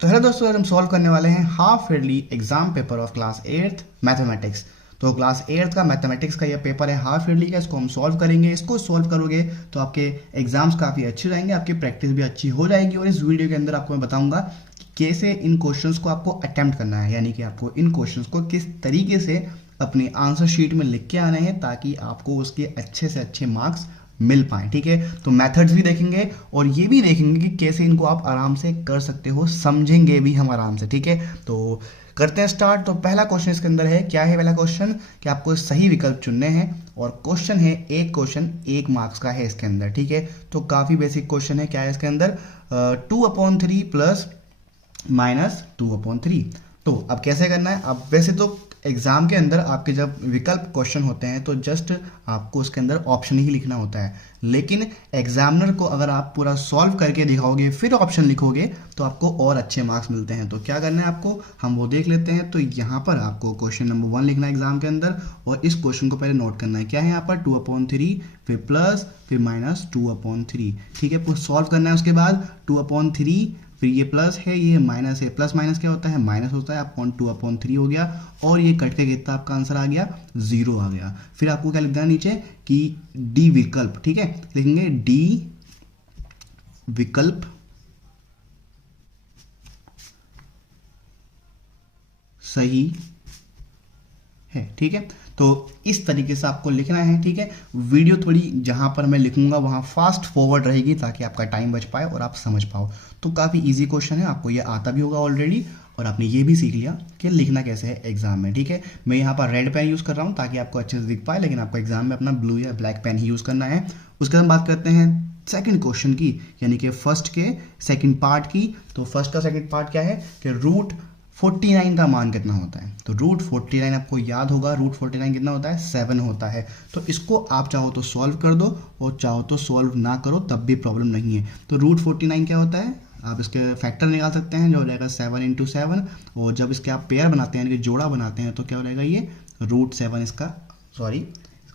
तो हेलो दोस्तों, आज हम सॉल्व करने वाले हैं half yearly exam paper of class 8th mathematics. तो क्लास 8th का मैथमेटिक्स का ये पेपर है हाफ ईयरली का, इसको हम सॉल्व करेंगे। इसको सॉल्व करोगे तो आपके एग्जाम्स काफ़ी अच्छे रहेंगे, आपकी प्रैक्टिस भी अच्छी हो जाएगी। और इस वीडियो के अंदर आपको मैं बताऊंगा कि कैसे इन क्वेश्चंस को आपको अटेम्प्ट करना है, यानी कि आपको इन क्वेश्चंस को किस तरीके से अपने आंसर शीट में लिख के आने हैं ताकि आपको उसके अच्छे से अच्छे मार्क्स मिल पाए। ठीक है, तो मेथड्स भी देखेंगे और ये भी देखेंगे कि कैसे इनको आप आराम से कर सकते हो, समझेंगे भी हम आराम से। ठीक है, तो करते हैं स्टार्ट। तो पहला क्वेश्चन इसके अंदर है, क्या है पहला क्वेश्चन, कि आपको सही विकल्प चुनने हैं। और क्वेश्चन है, एक क्वेश्चन 1 मार्क्स का है इसके अंदर। ठीक है, तो काफ़ी बेसिक क्वेश्चन है। क्या है इसके अंदर, 2/3 प्लस -2/3। तो अब कैसे करना है, अब वैसे तो एग्जाम के अंदर आपके जब विकल्प क्वेश्चन होते हैं तो जस्ट आपको उसके अंदर ऑप्शन ही लिखना होता है, लेकिन एग्जामिनर को अगर आप पूरा सॉल्व करके दिखाओगे फिर ऑप्शन लिखोगे तो आपको और अच्छे मार्क्स मिलते हैं। तो क्या करना है आपको, हम वो देख लेते हैं। तो यहाँ पर आपको क्वेश्चन नंबर 1 लिखना है एग्जाम के अंदर, और इस क्वेश्चन को पहले नोट करना है। क्या है यहाँ पर, 2/3 फिर प्लस फिर -2/3। ठीक है, सॉल्व करना है। उसके बाद 2/3 फिर ये प्लस है, ये माइनस है, प्लस माइनस क्या होता है, माइनस होता है। अपॉन 2/3 हो गया, और ये कट के कितना आपका आंसर आ गया, 0 आ गया। फिर आपको क्या लिख देना नीचे कि डी विकल्प, ठीक है, लिखेंगे डी विकल्प सही है। ठीक है, तो इस तरीके से आपको लिखना है। ठीक है, वीडियो थोड़ी जहां पर मैं लिखूंगा वहां फास्ट फॉरवर्ड रहेगी ताकि आपका टाइम बच पाए और आप समझ पाओ। तो काफ़ी इजी क्वेश्चन है, आपको ये आता भी होगा ऑलरेडी, और आपने ये भी सीख लिया कि लिखना कैसे है एग्जाम में। ठीक है, मैं यहाँ पर रेड पेन यूज़ कर रहा हूँ ताकि आपको अच्छे से दिख पाए, लेकिन आपको एग्जाम में अपना ब्लू या ब्लैक पेन ही यूज़ करना है। उसके बाद हम बात करते हैं सेकंड क्वेश्चन की, यानी कि फर्स्ट के सेकंड पार्ट की। तो फर्स्ट का सेकंड पार्ट क्या है कि √49 का मान कितना होता है। तो √49 आपको याद होगा, √49 कितना होता है, 7 होता है। तो इसको आप चाहो तो सॉल्व कर दो और चाहो तो सॉल्व ना करो तब भी प्रॉब्लम नहीं है। तो √49 क्या होता है, आप इसके फैक्टर निकाल सकते हैं, जो हो जाएगा 7 × 7। और जब इसके आप पेयर बनाते हैं, यानी कि जोड़ा बनाते हैं, तो क्या हो जाएगा, ये √7 इसका, सॉरी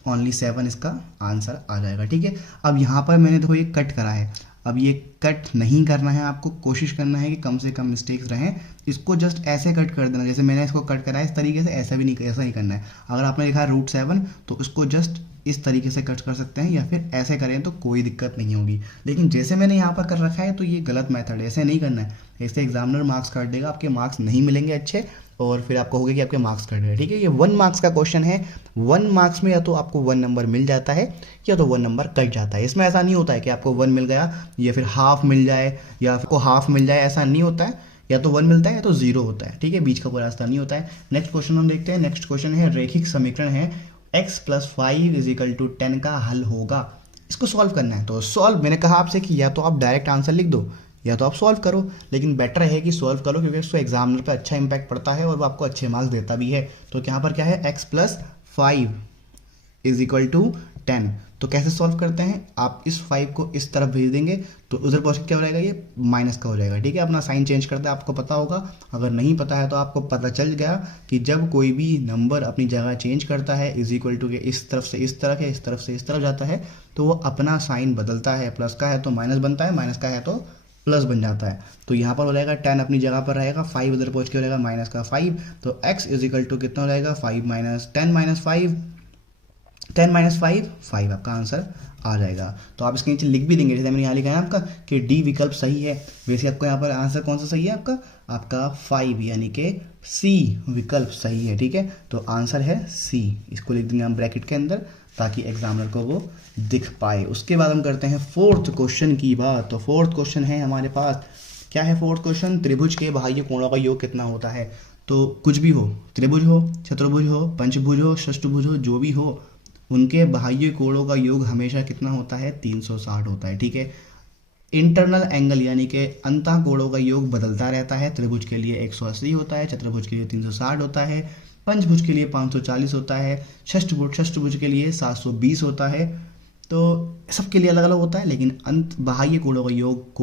ओनली 7 इसका आंसर आ जाएगा। ठीक है, अब यहाँ पर मैंने देखो ये कट करा है, अब ये कट नहीं करना है, आपको कोशिश करना है कि कम से कम मिस्टेक्स रहें। इसको जस्ट ऐसे कट कर देना, जैसे मैंने इसको कट करा है इस तरीके से, ऐसा भी नहीं, ऐसा ही करना है। अगर आपने लिखा है √7 तो इसको जस्ट इस तरीके से कट कर सकते हैं, या फिर ऐसे करें तो कोई दिक्कत नहीं होगी। लेकिन जैसे मैंने यहाँ पर कर रखा है तो ये गलत मेथड है, ऐसे नहीं करना है। ऐसे एग्जामिनर मार्क्स काट देगा, आपके मार्क्स नहीं मिलेंगे अच्छे, और फिर आपको होगा कि आपके मार्क्स कट गए। ठीक है, ये 1 मार्क्स का क्वेश्चन है। 1 मार्क्स में या तो आपको 1 नंबर मिल जाता है या तो 1 नंबर कट जाता है। इसमें ऐसा नहीं होता है कि आपको 1 मिल गया या फिर हाफ मिल जाए या फिर हाफ मिल जाए, ऐसा नहीं होता है। या तो 1 मिलता है या तो 0 होता है। ठीक है, बीच का कोई रास्ता नहीं होता है। नेक्स्ट क्वेश्चन हम देखते हैं। नेक्स्ट क्वेश्चन है, रेखिक समीकरण है x + 5 = 10 का हल होगा। इसको सॉल्व करना है। तो सॉल्व, मैंने कहा आपसे कि या तो आप डायरेक्ट आंसर लिख दो या तो आप सॉल्व करो, लेकिन बेटर है कि सॉल्व करो, क्योंकि उसको एग्जामिनर पे अच्छा इंपैक्ट पड़ता है और वो आपको अच्छे मार्क्स देता भी है। तो यहाँ पर क्या है, x + 5 = 10। तो कैसे सॉल्व करते हैं, आप इस 5 को इस तरफ भेज देंगे तो उधर पॉजिटिव क्या हो जाएगा, ये माइनस का हो जाएगा। ठीक है, अपना साइन चेंज करते हैं, आपको पता होगा। अगर नहीं पता है तो आपको पता चल गया कि जब कोई भी नंबर अपनी जगह चेंज करता है, = के इस तरफ से इस तरफ है, इस तरफ से इस तरफ जाता है, तो वो अपना साइन बदलता है। प्लस का है तो माइनस बनता है, माइनस का है तो प्लस बन जाता है। तो यहाँ पर हो जाएगा 10 अपनी जगह पर रहेगा, 5 उधर पहुँच के हो जाएगा माइनस का 5। तो x = कितना हो जाएगा, 5 - 10 - 5, 10 - 5, 5 आपका आंसर आ जाएगा। तो आप इसके नीचे लिख भी देंगे, जैसे मैंने यहाँ लिखा है आपका कि डी विकल्प सही है। वैसे आपको यहाँ पर आंसर कौन सा सही है, आपका 5, यानी कि सी विकल्प सही है। ठीक है, तो आंसर है सी। इसको लिख देंगे हम ब्रैकेट के अंदर ताकि एग्जामिनर को वो दिख पाए। उसके बाद हम करते हैं फोर्थ क्वेश्चन की बात। तो फोर्थ क्वेश्चन है हमारे पास, क्या है फोर्थ क्वेश्चन, त्रिभुज के बाह्य कोणों का योग कितना होता है। तो कुछ भी हो, त्रिभुज हो, चतुर्भुज हो, पंचभुज हो, षष्ठभुज हो, जो भी हो, उनके बाह्य कोणों का योग हमेशा कितना होता है, 360 होता है। ठीक है, इंटरनल एंगल यानी कि अंतः कोणों का योग बदलता रहता है। त्रिभुज के लिए 180 होता है, चतुर्भुज के लिए 360 होता है, पंचभुज के लिए 540 होता है, षष्ठभुज के लिए 720 होता है। तो सबके लिए अलग अलग होता है, लेकिन अंत बाह्य कोणों का योग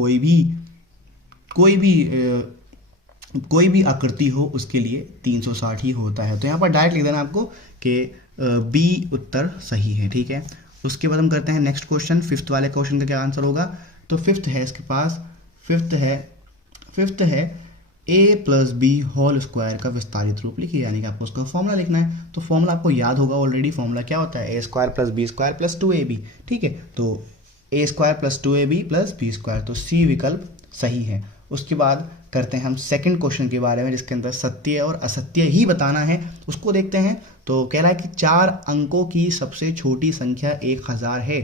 कोई भी आकृति हो उसके लिए 360 ही होता है। तो यहाँ पर डायरेक्ट लिख देना आपको कि बी उत्तर सही है। ठीक है, उसके बाद हम करते हैं नेक्स्ट क्वेश्चन। फिफ्थ वाले क्वेश्चन का क्या आंसर होगा, तो फिफ्थ है इसके पास, फिफ्थ है a+b² का विस्तारित रूप लिखिए, यानी कि आपको उसका फॉर्मूला लिखना है। तो फॉर्मूला आपको याद होगा ऑलरेडी, फॉर्मूला क्या होता है, a² + b² + 2ab। ठीक है, तो a² + 2ab + b², तो सी विकल्प सही है। उसके बाद करते हैं हम सेकंड क्वेश्चन के बारे में, जिसके अंदर सत्य और असत्य ही बताना है। उसको देखते हैं। तो कह रहा है कि 4 अंकों की सबसे छोटी संख्या 1000 है।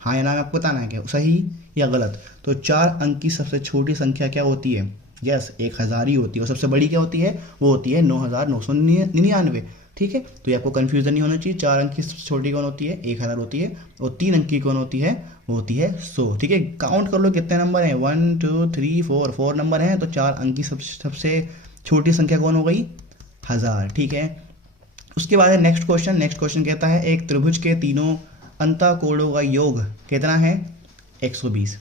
हाँ या ना आपको बताना है, क्या सही या गलत। तो 4 अंक की सबसे छोटी संख्या क्या होती है, यस 1000 ही होती है। और सबसे बड़ी क्या होती है, वो होती है 9999। ठीक है, तो ये आपको कंफ्यूजन नहीं होना चाहिए। 4 अंक की सबसे छोटी कौन होती है, 1000 होती है। और 3 अंक की कौन होती है, वो होती है 100। ठीक है, काउंट कर लो कितने नंबर हैं, 1 2 3 4 नंबर हैं। तो 4 अंक की सबसे छोटी संख्या कौन हो गई, 1000। ठीक है, उसके बाद है नेक्स्ट क्वेश्चन। नेक्स्ट क्वेश्चन कहता है एक त्रिभुज के तीनों अंतःकोणों का योग कितना है, 120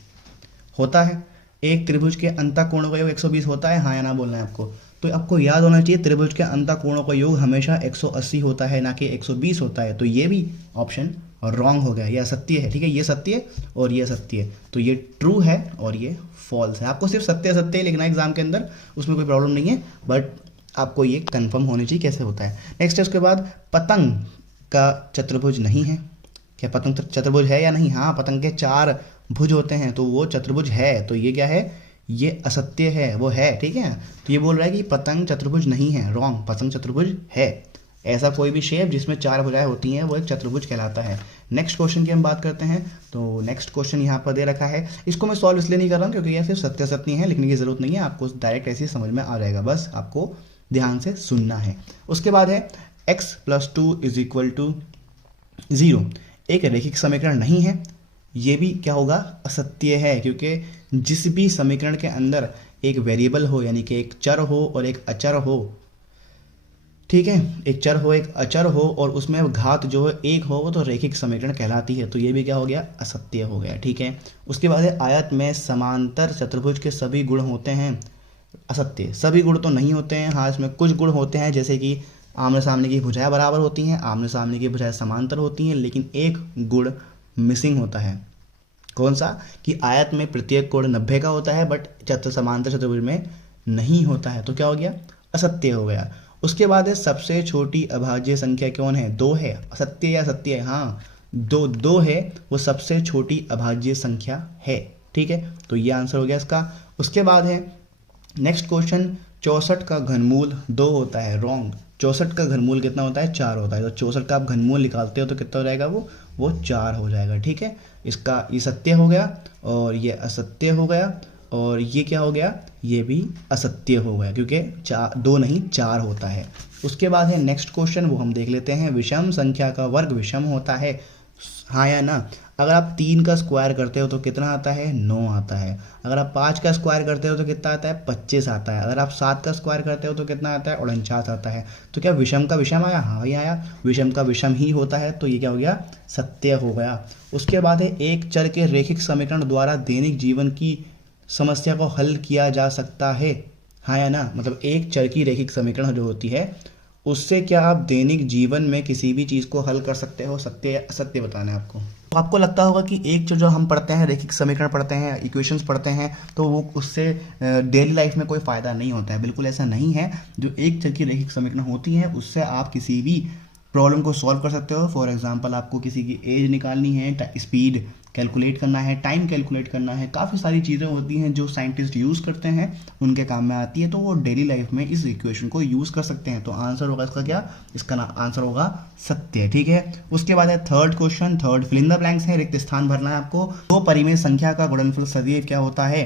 होता है। एक त्रिभुज के अंतःकोणों का योग 120 होता है, हाँ या ना बोलना है आपको। तो आपको याद होना चाहिए त्रिभुज के अंतःकोणों का योग हमेशा 180 होता है, ना कि 120 होता है। तो ये भी ऑप्शन रॉन्ग हो गया, ये असत्य है। ठीक है, ये सत्य है और ये सत्य है। तो ये ट्रू है और ये फॉल्स है। आपको सिर्फ सत्य असत्य लिखना है एग्जाम के अंदर, उसमें कोई प्रॉब्लम नहीं है, बट आपको ये कंफर्म होनी चाहिए कैसे होता है। नेक्स्ट है उसके बाद पतंग का चतुर्भुज नहीं है। क्या पतंग चतुर्भुज है या नहीं, हाँ पतंग के 4 भुज होते हैं, तो वो चतुर्भुज है। तो ये क्या है, ये असत्य है, वो है। ठीक है, तो ये बोल रहा है कि पतंग चतुर्भुज नहीं है, रॉन्ग, पतंग चतुर्भुज है। ऐसा कोई भी शेप जिसमें 4 भुजाएं होती हैं वो एक चतुर्भुज कहलाता है। नेक्स्ट क्वेश्चन की हम बात करते हैं। तो नेक्स्ट क्वेश्चन यहाँ पर दे रखा है। इसको मैं सॉल्व इसलिए नहीं कर रहा हूँ क्योंकि ये सिर्फ सत्य सत्य है, लिखने की जरूरत नहीं है, आपको डायरेक्ट ऐसे ही समझ में आ जाएगा, बस आपको ध्यान से सुनना है। उसके बाद है x + 2 = 0 एक रैखिक समीकरण नहीं है। ये भी क्या होगा, असत्य है, क्योंकि जिस भी समीकरण के अंदर एक वेरिएबल हो, यानी कि एक चर हो और एक अचर हो, ठीक है, एक चर हो एक अचर हो और उसमें घात जो है 1 हो, वो तो रैखिक समीकरण कहलाती है। तो ये भी क्या हो गया, असत्य हो गया। ठीक है, उसके बाद है आयत में समांतर चतुर्भुज के सभी गुण होते हैं, असत्य। सभी गुण तो नहीं होते हैं, हाँ इसमें कुछ गुण होते हैं, जैसे कि आमने सामने की भुजाएं बराबर होती हैं, आमने सामने की भुजाएं समांतर होती हैं, लेकिन एक गुण मिसिंग होता है। कौन सा, कि आयत में प्रत्येक कोण 90 का होता है, बट समांतर चतुर्भुज में नहीं होता है। तो क्या हो गया, असत्य हो गया। उसके बाद है सबसे छोटी अभाज्य संख्या कौन है, 2 है। असत्य या सत्य है, हाँ 2 है, वो सबसे छोटी अभाज्य संख्या है। ठीक है, तो ये आंसर हो गया इसका। उसके बाद है नेक्स्ट क्वेश्चन, 64 का घनमूल 2 होता है, रॉन्ग। 64 का घनमूल कितना होता है, 4 होता है। तो 64 का आप घनमूल निकालते हो तो कितना हो जाएगा, वो 4 हो जाएगा। ठीक है, इसका ये सत्य हो गया और ये असत्य हो गया, और ये क्या हो गया, ये भी असत्य हो गया, क्योंकि 2 नहीं 4 होता है। उसके बाद है नेक्स्ट क्वेश्चन, वो हम देख लेते हैं। विषम संख्या का वर्ग विषम होता है, हाँ या ना। अगर आप 3 का स्क्वायर करते हो तो कितना आता है, 9 आता है। अगर आप 5 का स्क्वायर करते हो तो कितना आता है, 25 आता है। अगर आप 7 का स्क्वायर करते हो तो कितना आता है, 49 आता है। तो क्या विषम का विषम आया, हाँ ये आया, विषम का विषम ही होता है। तो ये क्या हो गया, सत्य हो गया। उसके बाद है एक चर के रैखिक समीकरण द्वारा दैनिक जीवन की समस्या को हल किया जा सकता है, हाँ या ना। मतलब एक चर की रैखिक समीकरण जो होती है उससे क्या आप दैनिक जीवन में किसी भी चीज़ को हल कर सकते हो, सत्य या असत्य बताना है आपको। तो आपको लगता होगा कि एक जो हम पढ़ते हैं, रैखिक समीकरण पढ़ते हैं, इक्वेशंस पढ़ते हैं, तो वो उससे डेली लाइफ में कोई फ़ायदा नहीं होता है। बिल्कुल ऐसा नहीं है। जो एक चर की रैखिक समीकरण होती है उससे आप किसी भी प्रॉब्लम को सॉल्व कर सकते हो। फॉर एग्जांपल आपको किसी की एज निकालनी है, स्पीड कैलकुलेट करना है, टाइम कैलकुलेट करना है, काफ़ी सारी चीज़ें होती हैं जो साइंटिस्ट यूज़ करते हैं, उनके काम में आती है। तो वो डेली लाइफ में इस इक्वेशन को यूज़ कर सकते हैं। तो आंसर होगा इसका क्या, इसका आंसर होगा सत्य। ठीक है, उसके बाद है third question, third fill in the blanks है, रिक्त स्थान भरना है आपको। दो परिमेय संख्या का गुणनफल सदैव क्या होता है,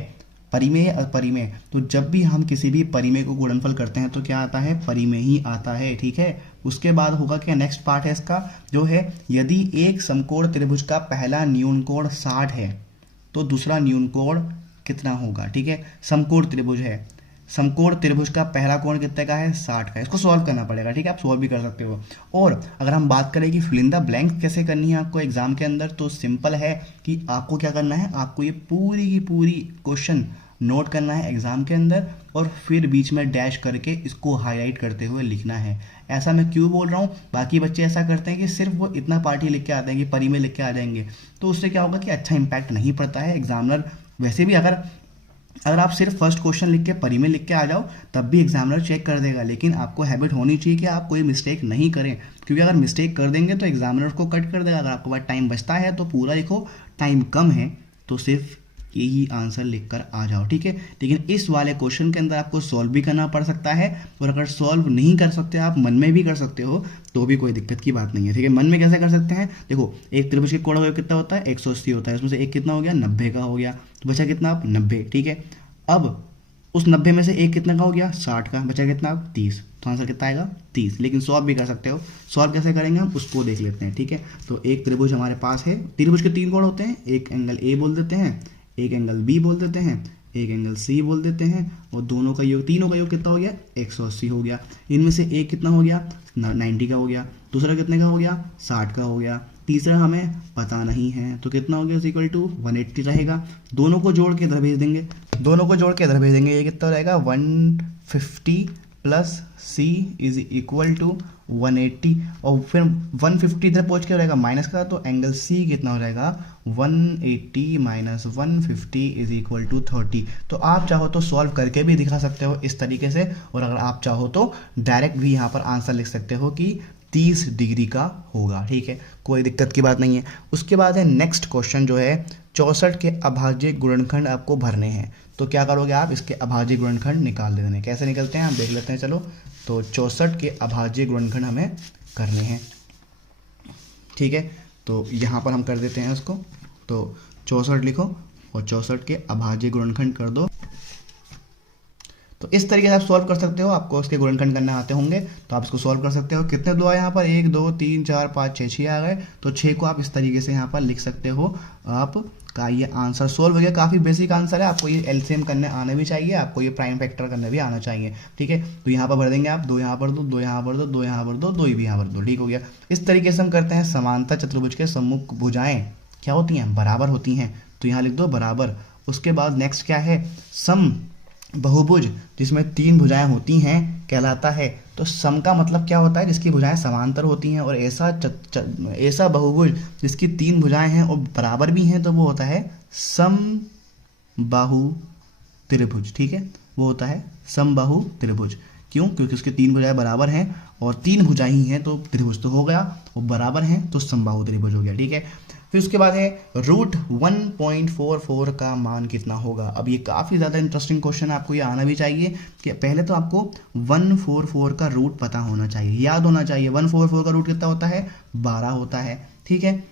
परिमेय अपरिमेय। तो जब भी हम किसी भी परिमेय को गुणनफल करते हैं तो क्या आता है, परिमेय ही आता है। ठीक है, उसके बाद होगा क्या, नेक्स्ट पार्ट है इसका जो है, यदि एक समकोण त्रिभुज का पहला न्यून कोण 60 है तो दूसरा न्यून कोण कितना होगा। ठीक है, समकोण त्रिभुज है, समकोण त्रिभुज का पहला कोण कितने का है, 60 का। इसको सॉल्व करना पड़ेगा। ठीक है, आप सॉल्व भी कर सकते हो। और अगर हम बात करें कि फिल इन द ब्लैंक कैसे करनी है आपको एग्जाम के अंदर, तो सिंपल है कि आपको क्या करना है, आपको ये पूरी की पूरी क्वेश्चन नोट करना है एग्जाम के अंदर और फिर बीच में डैश करके इसको हाईलाइट करते हुए लिखना है। ऐसा मैं क्यों बोल रहा हूँ, बाकी बच्चे ऐसा करते हैं कि सिर्फ वो इतना पार्ट ही लिख के आते हैं कि परिमेय लिख के आ जाएंगे, तो उससे क्या होगा कि अच्छा इंपैक्ट नहीं पड़ता है। एग्जामिनर वैसे भी अगर अगर आप सिर्फ फर्स्ट क्वेश्चन लिख के परी में लिख के आ जाओ तब भी एग्जामिनर चेक कर देगा, लेकिन आपको हैबिट होनी चाहिए कि आप कोई मिस्टेक नहीं करें, क्योंकि अगर मिस्टेक कर देंगे तो एग्जामिनर को कट कर देगा। अगर आपके पास टाइम बचता है तो पूरा लिखो, टाइम कम है तो सिर्फ यही आंसर लिखकर आ जाओ, ठीक है। लेकिन इस वाले क्वेश्चन के अंदर आपको सॉल्व भी करना पड़ सकता है, और अगर सॉल्व नहीं कर सकते आप मन में भी कर सकते हो तो भी कोई दिक्कत की बात नहीं है, ठीक है। मन में कैसे कर सकते हैं, देखो एक त्रिभुज के कोण का योग कितना होता है 180 होता है, उसमें से एक कितना हो गया 90 का हो गया, तो बचा कितना आप 90, ठीक है। अब उस 90 में से एक कितना का हो गया 60 का, बचा कितना आप 30, तो आंसर कितना आएगा 30। लेकिन सॉल्व भी कर सकते हो, सॉल्व कैसे करेंगे हम उसको देख लेते हैं, ठीक है। तो एक त्रिभुज हमारे पास है, त्रिभुज के 3 कोण होते हैं, एक एंगल ए बोल देते हैं, एक एंगल बी बोल देते हैं, एक एंगल सी बोल देते हैं, और दोनों का योग, तीनों का योग कितना हो गया 180 हो गया। इनमें से एक कितना हो गया 90 का हो गया, दूसरा कितने का हो गया 60 का हो गया, तीसरा हमें पता नहीं है तो कितना हो गया इक्वल टू 180 रहेगा। दोनों को जोड़ के इधर भेज देंगे, दोनों को जोड़ के इधर भेज देंगे, ये कितना रहेगा 150 plus C is equal to 180, और फिर 150 इधर पहुँच के रहेगा माइनस का, तो एंगल सी कितना हो जाएगा 180 माइनस 150 इज इक्वल टू 30। तो आप चाहो तो सॉल्व करके भी दिखा सकते हो इस तरीके से, और अगर आप चाहो तो डायरेक्ट भी यहाँ पर आंसर लिख सकते हो कि 30 डिग्री का होगा, ठीक है, कोई दिक्कत की बात नहीं है। उसके बाद है नेक्स्ट क्वेश्चन जो है 64 के अभाज्य गुणनखंड आपको भरने हैं। तो क्या करोगे आप, इसके अभाज्य गुणनखंड निकाल देने, कैसे निकलते हैं हम देख लेते हैं, चलो। तो 64 के अभाज्य गुणनखंड हमें करने हैं, ठीक है। तो यहाँ पर हम कर देते हैं उसको, तो 64 लिखो और 64 के अभाज्य गुणनखंड कर दो। तो इस तरीके से आप सॉल्व कर सकते हो, आपको उसके गुणनखंड करने आते होंगे तो आप इसको सॉल्व कर सकते हो। कितने दो आए यहाँ पर, 1 2 3 4 5 6, 6 आ गए, तो 6 को आप इस तरीके से यहाँ पर लिख सकते हो। आपका ये आंसर सॉल्व हो गया, काफ़ी बेसिक आंसर है, आपको ये एलसीएम करने आना भी चाहिए, आपको ये प्राइम फैक्टर करने भी आना चाहिए, ठीक है। तो यहाँ पर भर देंगे आप, 2 यहाँ पर दो, 2 यहाँ पर दो, 2 यहाँ पर दो, 2 भी यहाँ पर दो, ठीक हो गया। इस तरीके से हम करते हैं। समांतर चतुर्भुज के सम्मुख भुजाएं क्या होती हैं, बराबर होती हैं, तो यहाँ लिख दो बराबर। उसके बाद नेक्स्ट क्या है, सम बहुभुज जिसमें 3 भुजाएं होती हैं कहलाता है। तो सम का मतलब क्या होता है, जिसकी भुजाएं समांतर होती हैं, और ऐसा बहुभुज जिसकी 3 भुजाएं हैं और बराबर भी हैं तो वो होता है समबाहु त्रिभुज, ठीक है, वो होता है समबाहु त्रिभुज। क्यों, क्योंकि उसके 3 भुजाएं बराबर हैं और 3 भुजाएं ही हैं तो त्रिभुज तो हो गया, और बराबर हैं तो समबाहु त्रिभुज हो गया, ठीक है। फिर उसके बाद है रूट 1.44 का मान कितना होगा। अब ये काफ़ी ज़्यादा इंटरेस्टिंग क्वेश्चन है, आपको ये आना भी चाहिए कि पहले तो आपको 144 का रूट पता होना चाहिए, याद होना चाहिए। 144 का रूट कितना होता है 12 होता है, ठीक है।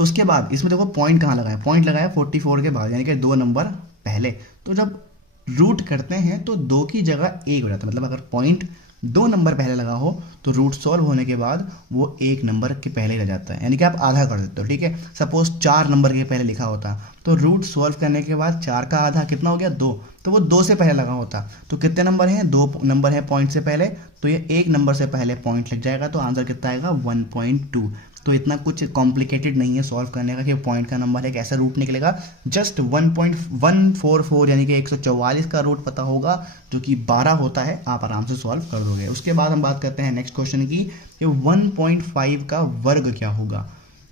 उसके बाद इसमें देखो पॉइंट कहाँ लगाया, पॉइंट लगाया 44 के बाद, यानी कि 2 नंबर पहले। तो जब रूट करते हैं तो 2 की जगह 1 हो जाता है, मतलब अगर पॉइंट 2 नंबर पहले लगा हो तो रूट सॉल्व होने के बाद वो 1 नंबर के पहले रह जाता है, यानी कि आप आधा कर देते हो, ठीक है। सपोज 4 नंबर के पहले लिखा होता तो रूट सॉल्व करने के बाद 4 का आधा कितना हो गया 2, तो वो 2 से पहले लगा होता। तो कितने नंबर हैं, 2 नंबर है पॉइंट से पहले, तो ये 1 नंबर से पहले पॉइंट लग जाएगा, तो आंसर कितना आएगा 1.2। तो इतना कुछ कॉम्प्लिकेटेड नहीं है सॉल्व करने का कि पॉइंट का नंबर है कैसे रूट निकलेगा। जस्ट 1.144 यानी कि 144 का रूट पता होगा जो कि 12 होता है, आप आराम से सॉल्व कर दोगे। उसके बाद हम बात करते हैं नेक्स्ट क्वेश्चन की कि 1.5 का वर्ग क्या होगा।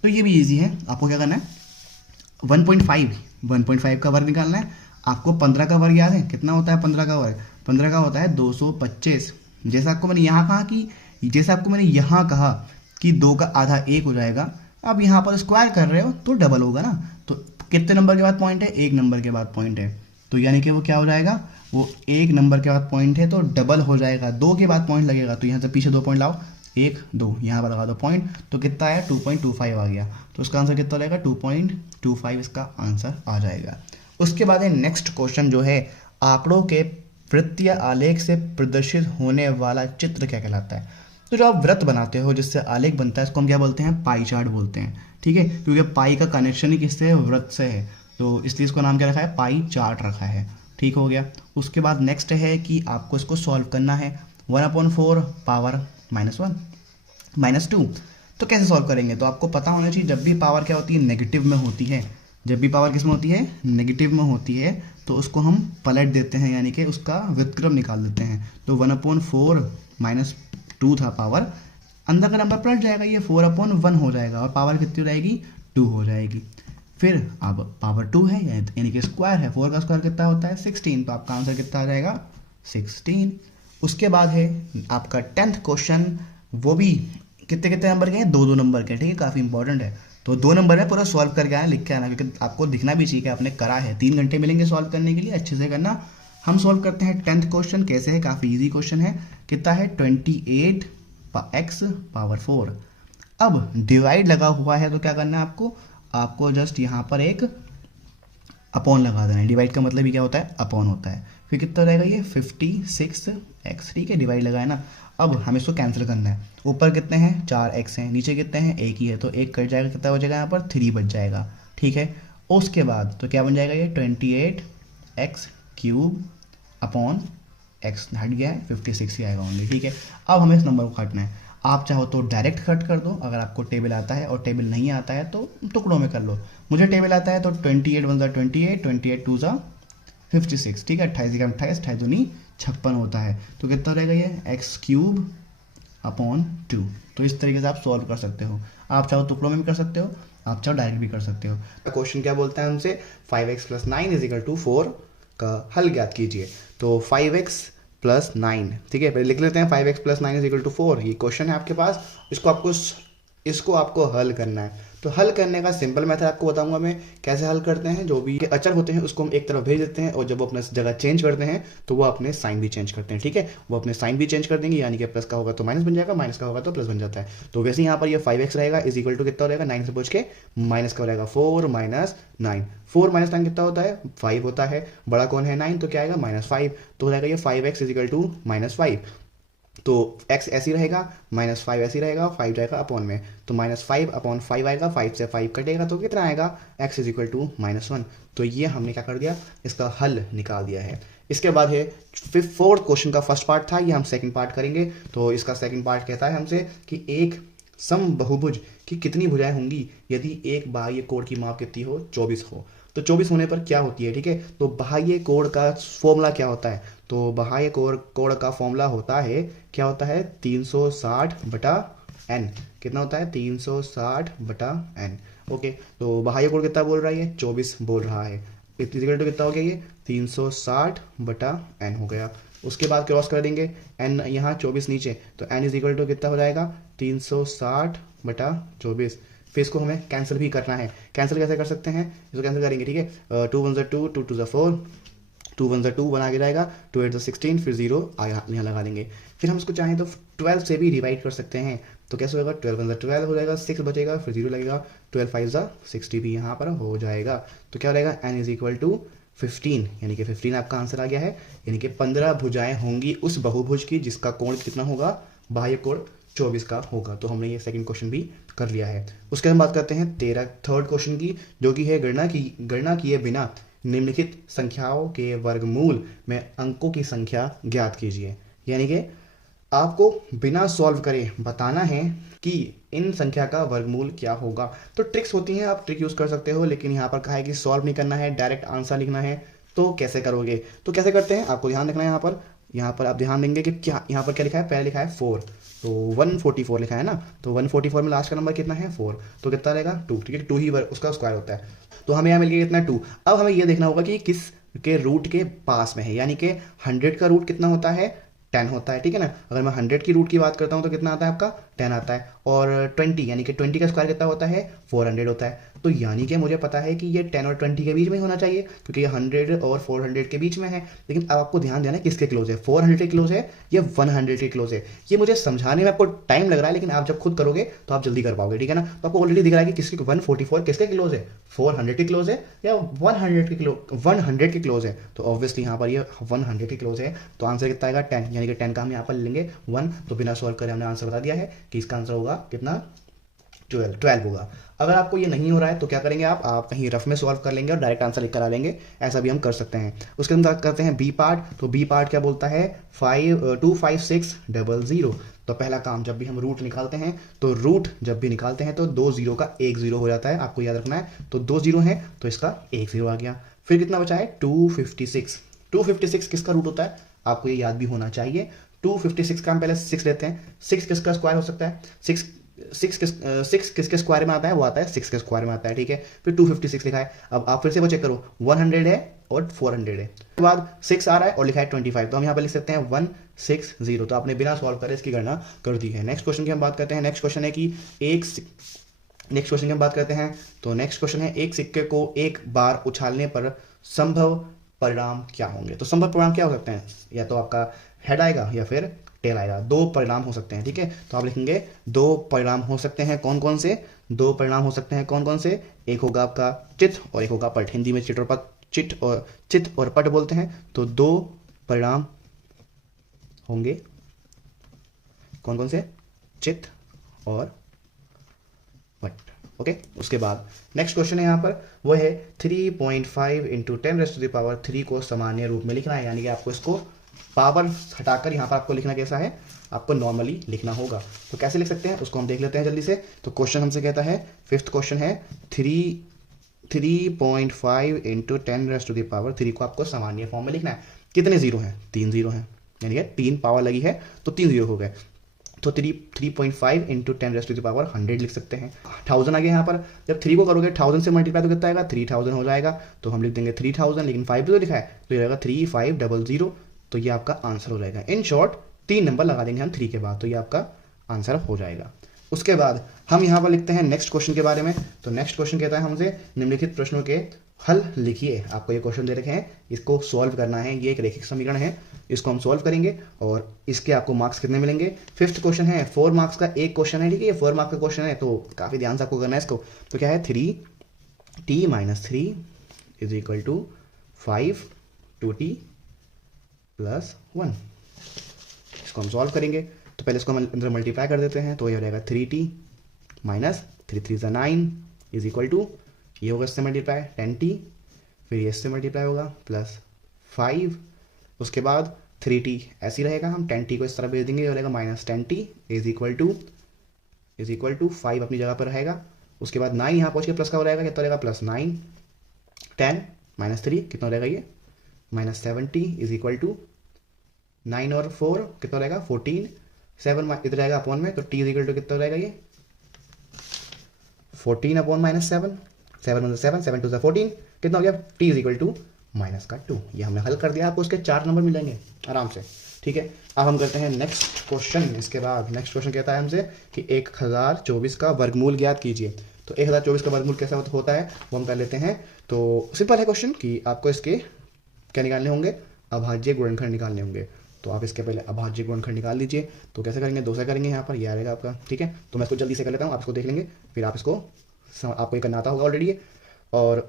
तो ये भी इजी है, आपको क्या करना है 1.5 का वर्ग निकालना है। आपको 15 का वर्ग याद है, कितना होता है 15 का वर्ग, 15 का होता है 225। जैसा आपको मैंने यहाँ कहा कि 2 का आधा 1 हो जाएगा, अब यहाँ पर स्क्वायर कर रहे हो तो डबल होगा ना। तो कितने नंबर के बाद पॉइंट है, 1 नंबर के बाद पॉइंट है, तो यानी कि वो क्या हो जाएगा, वो 1 नंबर के बाद पॉइंट है तो डबल हो जाएगा। 2 के बाद पॉइंट लगेगा तो यहाँ से पीछे 2 पॉइंट लाओ, 1 2 यहाँ पर लगा दो पॉइंट, तो कितना आया 2.25 आ गया। तो इसका आंसर कितना लगेगा 2.25 इसका आंसर आ जाएगा। उसके बाद है नेक्स्ट क्वेश्चन जो है आंकड़ों के वृत्तीय आलेख से प्रदर्शित होने वाला चित्र क्या कहलाता है। तो जो आप वृत्त बनाते हो जिससे आलेख बनता है इसको हम क्या बोलते हैं, पाई चार्ट बोलते हैं, ठीक है। क्योंकि पाई का कनेक्शन ही किससे है, वृत्त से है, तो इसलिए इसको नाम क्या रखा है, पाई चार्ट रखा है, ठीक हो गया। उसके बाद नेक्स्ट है कि आपको इसको सॉल्व करना है 1/4 पावर -1 -2। तो कैसे सॉल्व करेंगे, तो आपको पता होना चाहिए जब भी पावर क्या होती है नेगेटिव में होती है, जब भी पावर किस में होती है नेगेटिव में होती है तो उसको हम पलट देते हैं, यानी कि उसका व्युत्क्रम निकाल देते हैं। तो 1/4 -2 था पावर, अंदर का नंबर पलट जाएगा, ये 4/1 हो जाएगा और पावर कितनी हो जाएगी 2 हो जाएगी। फिर अब पावर 2 है यानी कि स्क्वायर है, 4 का स्क्वायर कितना होता है 16, तो आपका आंसर कितना आ जाएगा 16। उसके बाद है आपका 10th क्वेश्चन, वो भी कितने कितने नंबर के हैं, 2 नंबर के, ठीक है, काफ़ी इंपॉर्टेंट है। तो 2 नंबर में पूरा सॉल्व करके आना, लिख के आना, क्योंकि आपको दिखना भी चाहिए कि आपने करा है। 3 घंटे मिलेंगे सॉल्व करने के लिए, अच्छे से करना। हम सॉल्व करते हैं 10th क्वेश्चन। कैसे है, काफ़ी इजी क्वेश्चन है। कितना है 28 x पावर 4। अब डिवाइड लगा हुआ है तो क्या करना है आपको जस्ट यहाँ पर एक अपॉन लगा देना है। डिवाइड का मतलब ही क्या होता है, अपॉन होता है। फिर कितना रहेगा ये 56x, ठीक है, डिवाइड लगाए ना। अब हमें इसको कैंसिल करना है। ऊपर कितने हैं 4x हैं, नीचे कितने हैं, एक ही है, तो एक कट जाएगा, कितना बचेगा यहाँ पर 3 बच जाएगा, ठीक है। उसके बाद तो क्या बन जाएगा ये 28x³ अपॉन x हट गया है 56 ही आएगा ओनली, ठीक है। अब हमें इस नंबर को काटना है। आप चाहो तो डायरेक्ट कट कर दो, अगर आपको टेबल आता है, और टेबल नहीं आता है तो टुकड़ों में कर लो। मुझे टेबल आता है तो 28 × 28, 28 × 2 56, ठीक है। 28 × 28, 28 दूनी 56 होता है। तो कितना रहेगा ये x³ अपॉन 2। तो इस तरीके से आप सॉल्व कर सकते हो। आप चाहो टुकड़ों में भी कर सकते हो, आप चाहो डायरेक्ट भी कर सकते हो। क्वेश्चन क्या बोलता है हमसे, 5x + 9 = 4 का हल ज्ञात कीजिए। तो 5x + 9, ठीक है, पहले लिख लेते हैं 5x + 9 = 4। ये क्वेश्चन है आपके पास, इसको आपको हल करना है। तो हल करने का सिंपल मेथड आपको बताऊंगा मैं कैसे हल करते हैं। जो भी अचर होते हैं उसको हम एक तरफ भेज देते हैं, और जब वो अपना जगह चेंज करते हैं तो वो अपने साइन भी चेंज करते हैं, ठीक है। वो अपने साइन भी चेंज कर देंगे, यानी कि प्लस का होगा तो माइनस बन जाएगा, माइनस का होगा तो प्लस बन जाता है। तो वैसे यहाँ पर ये 5x रहेगा = कितना रहेगा, 9 से पूछ के माइनस का रहेगा 4 - 9। 4 - 9 कितना होता है, 5 होता है। बड़ा कौन है 9, तो क्या आएगा -5। तो हो जाएगा ये 5x = -5। तो x ऐसी रहेगा, -5 ऐसी रहेगा, 5 जाएगा अपॉन में, तो -5/5 आएगा। 5 से 5 कटेगा तो कितना आएगा, x = -1। तो ये हमने क्या कर दिया, इसका हल निकाल दिया है। इसके बाद है 4th क्वेश्चन का फर्स्ट पार्ट था, ये हम सेकंड पार्ट करेंगे। तो इसका सेकंड पार्ट कहता है हमसे कि एक समबहुभुज की कितनी भुजाएं होंगी यदि एक बाह्य कोण की माप कितनी हो, 24 हो। तो 24 होने पर क्या होती है, ठीक है। तो बाह्य कोण का फॉर्मूला क्या होता है, तो बाह्य कोण का फॉर्मूला होता है, क्या होता है 360/n। कितना होता है 360/n, ओके। तो बाह्य कोण कितना बोल रहा है, ये 24 बोल रहा है। इक्वल टू कितना हो गया, ये 360/n हो गया। उसके बाद क्रॉस कर देंगे, n यहाँ 24 नीचे, तो n = कितना हो जाएगा 360/24। फिर इसको हमें कैंसिल भी करना है। कैंसिल कैसे कर सकते हैं, इसको कैंसिल करेंगे, ठीक है। 2 × 1 = 2, 2 × 2 = 4, 2 × 1 = 2 बना के जाएगा, 2 × 8 = 16, फिर 0 यहाँ लगा देंगे। फिर हम इसको चाहें तो 12 से भी डिवाइड कर सकते हैं। तो कैसे होगा, 12 × 12 हो जाएगा, 6 बचेगा, फिर 0 लगेगा, 12 × 5 = 60 भी यहाँ पर हो जाएगा। तो क्या हो जाएगा, n = 15, यानी कि 15 आपका आंसर आ गया है। यानी कि 15 भुजाएं होंगी उस बहुभुज की जिसका कोण कितना होगा, बाह्य कोण 24 का होगा। तो हमने ये सेकंड क्वेश्चन भी कर लिया है। उसके बाद बात करते हैं 3rd क्वेश्चन की, जो कि है गणना किए बिना निम्नलिखित संख्याओं के वर्गमूल में अंकों की संख्या ज्ञात कीजिए। यानी कि आपको बिना सॉल्व करे बताना है कि इन संख्या का वर्गमूल क्या होगा। तो ट्रिक्स होती हैं, आप ट्रिक यूज कर सकते हो, लेकिन यहाँ पर कहा है कि सॉल्व नहीं करना है, डायरेक्ट आंसर लिखना है। तो कैसे करोगे, तो कैसे करते हैं आपको ध्यान रखना है। यहाँ पर आप ध्यान देंगे कि क्या यहाँ पर क्या लिखा है, पहले लिखा है 4, तो 144 लिखा है ना। तो 144 में लास्ट का नंबर कितना है 4, तो कितना रहेगा 2, ठीक है। 2 ही उसका स्क्वायर होता है। तो हमें यहाँ मिल गया कितना 2। अब हमें ये देखना होगा कि किस के रूट के पास में है, यानी कि 100 का रूट कितना होता है, 10 होता है, ठीक है ना। अगर मैं 100 की रूट की बात करता हूँ तो कितना आता है आपका 10 आता है। और 20 यानी कि 20 का स्क्वायर कितना होता है 400 होता है। तो यानी कि मुझे पता है कि ये 10 और 20 के बीच में होना चाहिए, क्योंकि ये 100 और 400 के बीच में है। लेकिन अब आपको ध्यान देना है किसके क्लोज है, 400 के क्लोज है या 100 के क्लोज है। ये मुझे समझाने में आपको टाइम लग रहा है, लेकिन आप जब खुद करोगे तो आप जल्दी कर पाओगे, ठीक है ना। तो आपको ऑलरेडी दिख रहा है कि किसके 144 किसके क्लोज है, 400 के क्लोज है या 100 के क्लोज है। तो ऑब्वियसली यहाँ पर ये 100 के क्लोज है। तो आंसर कितना आएगा 10, यानी कि 10 का हम यहाँ पर लेंगे 1। तो बिना सॉल्व करे हमने आंसर बता दिया है कि इसका आंसर होगा कितना 12 होगा। अगर आपको ये नहीं हो रहा है तो क्या करेंगे, आप कहीं रफ में सॉल्व कर लेंगे और डायरेक्ट आंसर लिख कर आ लेंगे, ऐसा भी हम कर सकते हैं। उसके बाद करते हैं बी पार्ट। तो बी पार्ट क्या बोलता है 25600। तो पहला काम, जब भी हम रूट निकालते हैं तो रूट जब भी निकालते हैं तो 2 0 का 1 0 हो जाता है, आपको याद रखना है। तो 2 0 है तो इसका 1 0 आ गया। फिर कितना बचा है 256। 256 किसका रूट होता है, आपको ये याद भी होना चाहिए। 256 का हम पहले 6 लेते हैं। 6 किसका स्क्वायर हो सकता है, 6 सिक्स किसके स्क्वायर में आता है, वो आता है 6 के स्क्वायर में आता है, ठीक है। फिर 256 लिखा है। अब आप फिर से वो चेक करो, 100 है और 400 है, उसके बाद 6 आ रहा है और लिखा है 25, तो हम यहाँ पर लिख सकते हैं 160। तो आपने बिना सॉल्व करे इसकी गणना कर दी है। नेक्स्ट क्वेश्चन की हम बात करते हैं। नेक्स्ट क्वेश्चन है कि नेक्स्ट क्वेश्चन की हम बात करते हैं। तो नेक्स्ट क्वेश्चन है, एक सिक्के को एक बार उछालने पर संभव परिणाम क्या होंगे। तो संभव परिणाम क्या हो सकते हैं, या तो आपका हेड आएगा या फिर टेल आएगा, दो परिणाम हो सकते हैं, ठीक है। तो आप लिखेंगे दो परिणाम हो सकते हैं, कौन कौन से, दो परिणाम हो सकते हैं कौन कौन से, एक होगा आपका चित और एक होगा पट। हिंदी में चिट और पट, चित और पट बोलते हैं। तो दो परिणाम होंगे, कौन कौन से, चित और पट, ओके। उसके बाद नेक्स्ट क्वेश्चन है यहाँ पर, वो है 3.5 इंटू 10⁻³ को सामान्य रूप में लिखना है, यानी कि आपको इसको पावर हटाकर यहाँ पर आपको लिखना कैसा है, आपको नॉर्मली लिखना होगा। तो कैसे लिख सकते हैं उसको हम देख लेते हैं जल्दी से। तो क्वेश्चन हमसे कहता है, फिफ्थ क्वेश्चन है 3.5 इंटू 10⁻³ को आपको सामान्य फॉर्म में लिखना है। कितने जीरो हैं, 3 जीरो हैं, यानी कि 3 पावर लगी है तो 3 जीरो हो गए। तो 3.5 इंटू 10⁻100 लिख सकते हैं। 1000 आ गया यहाँ पर, जब 3 को करोगे 1000 से मल्टीप्लाई तो कितना आएगा, 3000 हो जाएगा। तो हम लिख देंगे 3000, लेकिन 5 भी तो लिखा है तो ये रहेगा 3500। तो ये आपका आंसर हो जाएगा। इन शॉर्ट 3 नंबर लगा देंगे हम 3 के बाद, तो ये आपका आंसर हो जाएगा। उसके बाद हम यहाँ पर लिखते हैं नेक्स्ट क्वेश्चन के बारे में। तो नेक्स्ट क्वेश्चन कहता है हमसे, निम्नलिखित प्रश्नों के हल लिखिए। आपको ये क्वेश्चन दे रखे हैं, इसको सॉल्व करना है। ये एक रैखिक समीकरण है, इसको हम सॉल्व करेंगे और इसके आपको मार्क्स कितने मिलेंगे। फिफ्थ क्वेश्चन है, 4 मार्क्स का एक क्वेश्चन है, ठीक है। ये 4 मार्क्स का क्वेश्चन है, तो काफी ध्यान से आपको करना है इसको। तो क्या है, 3t - 3 = 5 2t + 1। इसको हम सॉल्व करेंगे। तो पहले इसको हम अंदर मल्टीप्लाई कर देते हैं, तो ये हो जाएगा 3t - 3 3 = 9 = ये होगा इससे मल्टीप्लाई 10t, फिर ये इससे मल्टीप्लाई होगा +5। उसके बाद 3t ऐसे ही रहेगा, हम 10t को इस तरह भेज देंगे, ये हो जाएगा -10t = 5 अपनी जगह पर रहेगा। उसके बाद 9 यहाँ पहुँच के प्लस का हो जाएगा, कितना रहेगा +9, 10 - 3 कितना हो जाएगा ये -70 = 9 और 4 कितना रहेगा 14, 7 इधर रहेगा अपॉन में, तो t = कितना रहेगा ये 14 अपॉन -7, 7 × 7 7 × 2 = 14, कितना हो गया t = -2। ये हमने हल कर दिया, आपको उसके 4 नंबर मिलेंगे आराम से, ठीक है। अब हम करते हैं नेक्स्ट क्वेश्चन। इसके बाद नेक्स्ट क्वेश्चन कहता है हमसे कि 1024 का वर्गमूल ज्ञात कीजिए। तो 1024 का वर्गमूल कैसा होता है वो हम कर लेते हैं। तो सिंपल है क्वेश्चन कि आपको इसके क्या निकालने होंगे, अभाज्य गुणनखंड निकालने होंगे। तो आप इसके पहले अभाज्य गुणनखंड निकाल लीजिए। तो कैसे करेंगे, 2 से करेंगे, यहाँ पर ये आ रहेगा आपका, ठीक है। तो मैं इसको जल्दी से कर लेता हूँ, आप इसको देख लेंगे, फिर आप इसको आपको ये करना आता होगा ऑलरेडी। और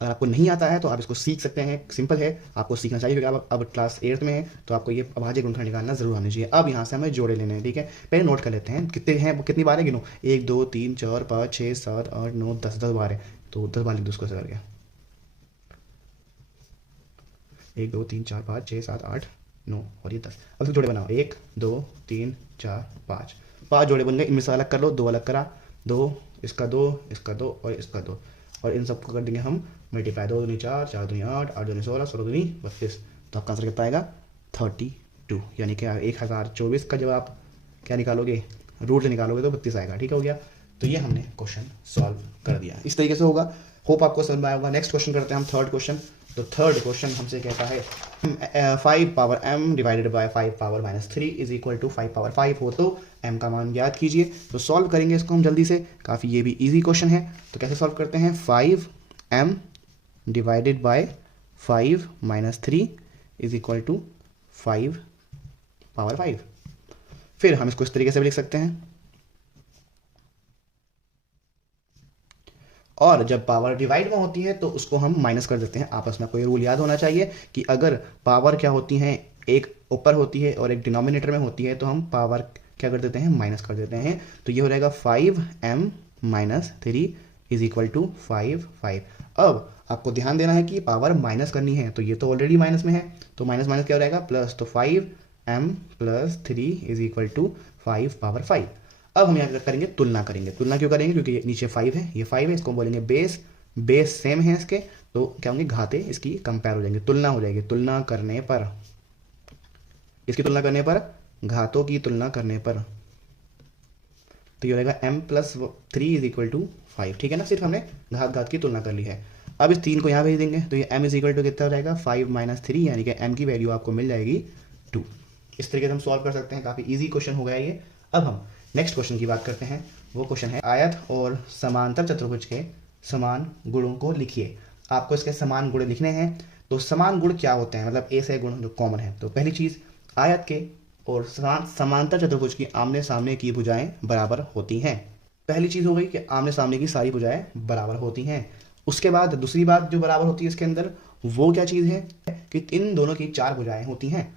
अगर आपको नहीं आता है तो आप इसको सीख सकते हैं, सिंपल है, आपको सीखना चाहिए क्योंकि आप अब क्लास 8th में है, तो आपको ये अभाज्य गुणनखंड निकालना जरूर आना चाहिए। अब यहाँ से हमें जोड़े लेने हैं, ठीक है। पहले नोट कर लेते हैं कितने हैं, कितनी बार है गिनो, 1 2 3 4 5 6 7 8 9 10 10 बार है। तो 10 बार लिख दो, उसको ऐसा कर गया 1 2 3 4 5 6 7 8 9 और ये 10। अब इसके जोड़े बनाओ, 1 2 3 4 5 जोड़े बन गए। इनमें से अलग कर लो, 2 अलग करा, 2 इसका 2 इसका 2 और इसका 2, और इन सबको कर देंगे हम मल्टीप्लाई, 2 दूनी 4 4 दूनी 8 8 दूनी 16 16 दूनी 32। तो आपका आंसर कितना आएगा 32, यानी कि 1024 का जब आप क्या निकालोगे, रूट से निकालोगे तो 32 आएगा, ठीक हो गया। तो ये हमने क्वेश्चन सॉल्व कर दिया, इस तरीके से होगा। होप आपको समझ में आया होगा। नेक्स्ट क्वेश्चन करते हैं हम थर्ड क्वेश्चन। तो थर्ड क्वेश्चन हमसे कहता है 5 पावर m / 5 पावर -3 = 5 पावर 5 हो तो m का मान ज्ञात कीजिए। तो सॉल्व करेंगे इसको हम जल्दी से, काफ़ी ये भी इजी क्वेश्चन है। तो कैसे सॉल्व करते हैं, 5m / 5 - 3 = 5 पावर 5। फिर हम इसको इस तरीके से भी लिख सकते हैं, और जब पावर डिवाइड में होती है तो उसको हम माइनस कर देते हैं। आपस में कोई रूल याद होना चाहिए कि अगर पावर क्या होती हैं, एक ऊपर होती है और एक डिनोमिनेटर में होती है, तो हम पावर क्या कर देते हैं, माइनस कर देते हैं। तो ये हो जाएगा 5m - 3 = 5 5। अब आपको ध्यान देना है कि पावर माइनस करनी है, तो ये तो ऑलरेडी माइनस में है, तो माइनस माइनस क्या हो जाएगा प्लस। तो 5m + 3 = 5 पावर 5। अब हम यहाँ करेंगे तुलना करेंगे। तुलना क्यों करेंगे, क्योंकि ये नीचे 5 है, ये 5 है, इसको बोलेंगे बेस, बेस सेम है इसके, तो क्या होंगे घाते इसकी कंपेयर हो जाएंगे, तुलना हो जाएगी। तुलना करने पर इसकी तुलना करने पर, घातों की तुलना करने पर, तो ये हो जाएगा m+3 = 5, ठीक है ना। सिर्फ हमने घात घात की तुलना कर ली है। अब इस 3 को यहाँ भेज देंगे तो ये m = कितना हो जाएगा 5 - 3, यानी कि m की वैल्यू आपको मिल जाएगी 2। इस तरीके से हम सॉल्व कर सकते हैं। काफ़ी ईजी क्वेश्चन हो गया ये। अब हम नेक्स्ट क्वेश्चन की बात करते हैं। वो क्वेश्चन है आयत और समांतर चतुर्भुज के समान गुणों को लिखिए। आपको इसके समान गुण लिखने हैं। तो समान गुण क्या होते हैं, मतलब ए से गुण जो कॉमन है। तो पहली चीज़, आयत के और समांतर चतुर्भुज की आमने सामने की भुजाएं बराबर होती हैं। पहली चीज़ हो गई कि आमने सामने की सारी भुजाएं बराबर होती हैं। उसके बाद दूसरी बात जो बराबर होती है इसके अंदर, वो क्या चीज़ है कि इन दोनों की 4 भुजाएं होती हैं।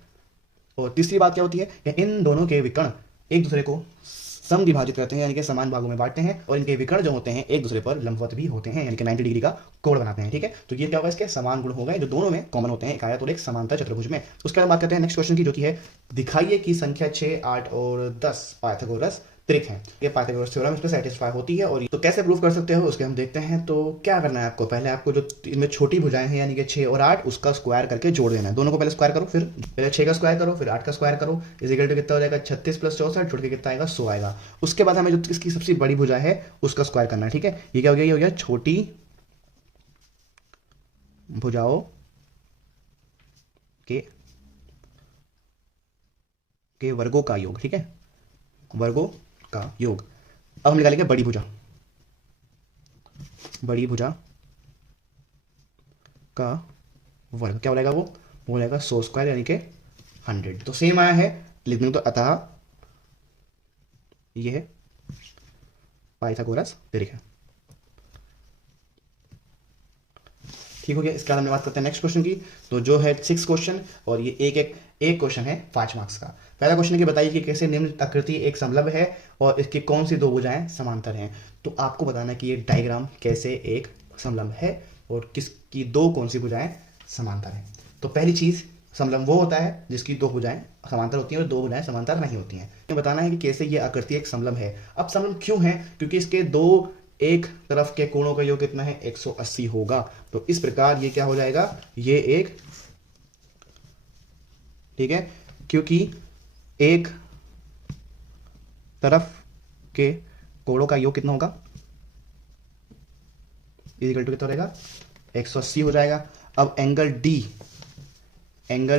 और तीसरी बात क्या होती है कि इन दोनों के विकर्ण एक दूसरे को समविभाजित करते हैं, यानी कि समान भागों में बांटते हैं, और इनके विकर्ण जो होते हैं एक दूसरे पर लंबवत भी होते हैं, यानी कि 90 डिग्री का कोण बनाते हैं, ठीक है। तो ये क्या होगा, इसके समान गुण हो गए जो दोनों में कॉमन होते हैं, एक आयत और एक समांतर चतुर्भुज में। उसके बाद बात करते हैं नेक्स्ट क्वेश्चन की, जो कि है दिखाइए कि संख्या 6, 8 और 10 पाइथागोरस त्रिक है। ये पाइथागोरस थ्योरम इस पे सेटिस्फाई होती है। और तो कैसे प्रूव कर सकते हो उसके हम देखते हैं। तो क्या करना है आपको, पहले आपको जो इनमें छोटी भुजाएं हैं यानी कि 6 और 8, उसका स्क्वायर करके जोड़ देना है। दोनों को पहले स्क्वायर करो, फिर पहले 6 का स्क्वायर करो, फिर 8 का स्क्वायर करो, इक्वल टू कितना हो जाएगा 36 + 64, जोड़ के कितना आएगा 100 आएगा। उसके बाद हमें जो इसकी सबसे बड़ी भुजा है उसका स्क्वायर करना है, ठीक है। ये क्या हो गया, ये हो गया छोटी भुजाओं के वर्गों का योग, ठीक है, वर्गों का योग। अब हम निकालेंगे बड़ी भुजा, बड़ी भुजा का वर्ग क्या हो जाएगा, वो हो जाएगा 100² यानी कि 100। तो सेम आया है लिखने में। तो अतः ये है पाइथागोरस त्रिक है, ठीक हो गया। इसके बाद हम बात करते हैं नेक्स्ट क्वेश्चन की। तो जो है 6 क्वेश्चन, और ये एक क्वेश्चन है 5 मार्क्स का। पहला क्वेश्चन है कि बताइए कि कैसे निम्न आकृति एक समलंब है और इसकी कौन सी 2 भुजाएं समांतर हैं। तो आपको बताना है कि ये डायग्राम कैसे एक समलंब है और किसकी 2 कौन सी भुजाएं समांतर हैं। तो पहली चीज, समलंब वो होता है जिसकी 2 भुजाएं समांतर होती हैं और 2 भुजाएं समांतर नहीं होती हैं। ये बताना है कि कैसे ये आकृति एक समलंब है। अब समलंब क्यों है, क्योंकि इसके 2 एक तरफ के कोणों का योग कितना है 180 होगा। तो इस प्रकार ये क्या हो जाएगा, ये एक, ठीक है, क्योंकि एक तरफ के कोणों का योग कितना होगा, इक्वल टू कितना रहेगा 180 हो जाएगा। अब angle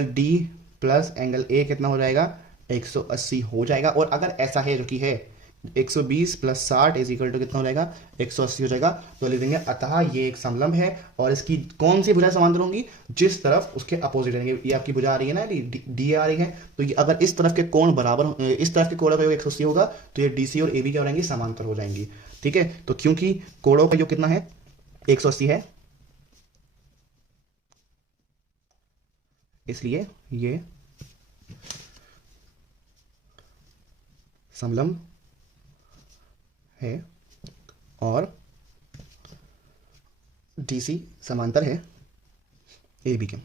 D plus angle A कितना हो जाएगा 180 हो जाएगा। और अगर ऐसा है जो कि है 120 + 60 इक्वल टू कितना हो जाएगा 180 हो जाएगा। तो लिख देंगे अतः ये एक समलंब है और इसकी कौन सी भुजा समांतर होंगी, जिस तरफ उसके अपोजिट रहेंगे। ये आपकी भुजा आ रही है ना, डी आ रही है, तो ये अगर इस तरफ के कोण बराबर, इस तरफ के कोणों का योग 180 होगा तो ये डीसी और एबी क्या हो जाएंगी, समांतर हो जाएंगी, ठीक है। तो क्योंकि कोणों का योग कितना है 180 है, इसलिए ये समलंब है और डीसी समांतर है ए बी के,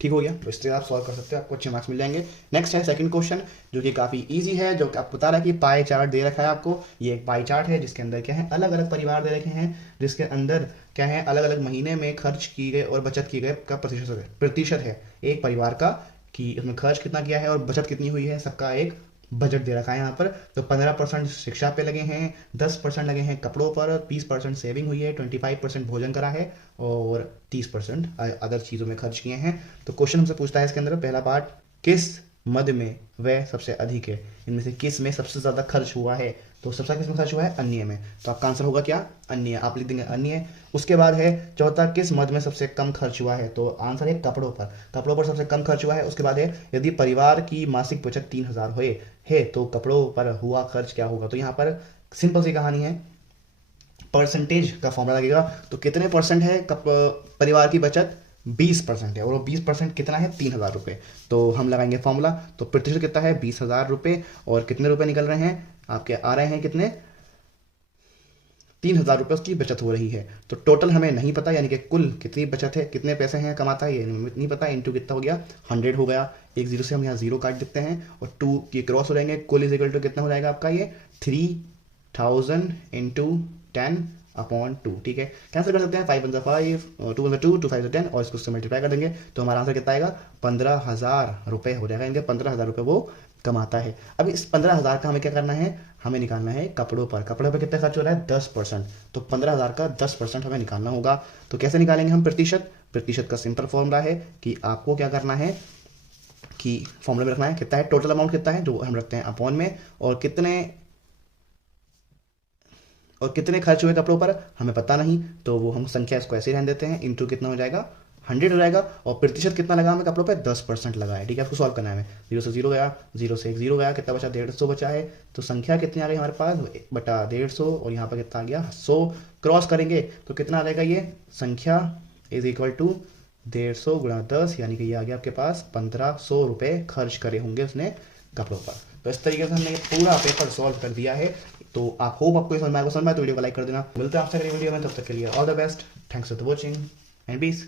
ठीक हो गया। तो इससे आप सॉल्व कर सकते हो, आपको अच्छे मार्क्स मिल जाएंगे। नेक्स्ट है सेकंड क्वेश्चन, जो कि काफ़ी इजी है, जो आपको बता रहा है कि पाई चार्ट दे रखा है आपको। ये एक पाई चार्ट है जिसके अंदर क्या है, अलग अलग परिवार दे रखे हैं, जिसके अंदर क्या है, अलग अलग महीने में खर्च की गए और बचत की गए का प्रतिशत है एक परिवार का, कि उसमें खर्च कितना किया है और बचत कितनी हुई है, सबका एक बजट दे रखा है यहाँ पर। तो 15% शिक्षा पे लगे हैं, 10% लगे हैं कपड़ों पर, 20% सेविंग हुई है, 25% भोजन करा है और 30% अदर चीज़ों में खर्च किए हैं। तो क्वेश्चन हमसे पूछता है इसके अंदर पहला पार्ट, किस मद में वह सबसे अधिक है, इनमें से किस में सबसे ज़्यादा खर्च हुआ है। तो सबसे किस में खर्च हुआ है, अन्य में। तो आपका आंसर होगा क्या, अन्य। आप लिख देंगे अन्य। उसके बाद है चौथा, किस मद में सबसे कम खर्च हुआ है। तो आंसर है कपड़ों पर, कपड़ों पर सबसे कम खर्च हुआ है। उसके बाद है यदि परिवार की मासिक बचत 3000 हुए है तो कपड़ों पर हुआ खर्च क्या होगा। तो यहाँ पर सिंपल सी कहानी है, परसेंटेज का फॉर्मूला लगेगा। तो कितने परसेंट है परिवार की बचत, 20% है, और वो 20% कितना है 3000 रुपये। तो हम लगाएंगे फॉर्मूला। तो प्रतिशत कितना है 20,000 रुपये, और कितने रुपए निकल रहे हैं आपके, आ रहे हैं कितने 3000 रुपये उसकी बचत हो रही है। तो टोटल हमें नहीं पता, यानी कि कुल कितनी बचत है, कितने पैसे हैं कमाता है, ये नहीं पता। इनटू कितना हो गया 100 हो गया, एक जीरो से हम यहाँ जीरो काट देते हैं और 2 की क्रॉस हो जाएंगे। कुल इज इक्वल टू कितना हो जाएगा आपका, ये 3000 × 10 अपॉन 2, ठीक है। कैंसिल कर सकते हैं, 5 × 5, 2 × 2, 2 5 × 10 और इसको उससे मल्टीप्लाई कर देंगे तो हमारा आंसर कितना आएगा, 15,000 रुपये हो जाएगा। इनके 15,000 रुपये वो कमाता है। अब इस 15,000 का हमें क्या करना है, हमें निकालना है कपड़ों पर। कपड़ों पर कितना खर्च हो रहा है, 10%। तो 15,000 का 10% हमें निकालना होगा। तो कैसे निकालेंगे हम प्रतिशत, प्रतिशत का सिंपल फॉर्मूला है कि आपको क्या करना है कि फॉर्मूला में रखना है कितना है, टोटल अमाउंट कितना है जो हम रखते हैं अपॉन में, और कितने खर्च हुए कपड़ों पर हमें पता नहीं, तो वो हम संख्या इसको ऐसे ही रहने देते हैं, इंटू कितना हो जाएगा, 100 हो जाएगा। और प्रतिशत कितना लगा हमें कपड़ों पे, 10% लगा है, ठीक है। आपको सॉल्व करना है हमें, 0 से 0 गया, 0 से 1 0 गया, कितना बचा, 150 बचा है। तो संख्या कितनी आ गई हमारे पास, बटा 150, और यहाँ पर कितना आ गया, 100। क्रॉस करेंगे तो कितना आ जाएगा, ये संख्या इज इक्वल टू 150 × 10, यानी कि ये आ गया आपके पास 1500 रुपये खर्च करे होंगे उसने कपड़ों पर। तो इस तरीके से हमने ये पूरा पेपर सॉल्व कर दिया है। तो आप होप आपको समझ में आएगा, तो वीडियो को लाइक कर देना। मिलते हैं आपसे अगली वीडियो में, तब तक के लिए all the best, thanks for watching and piece.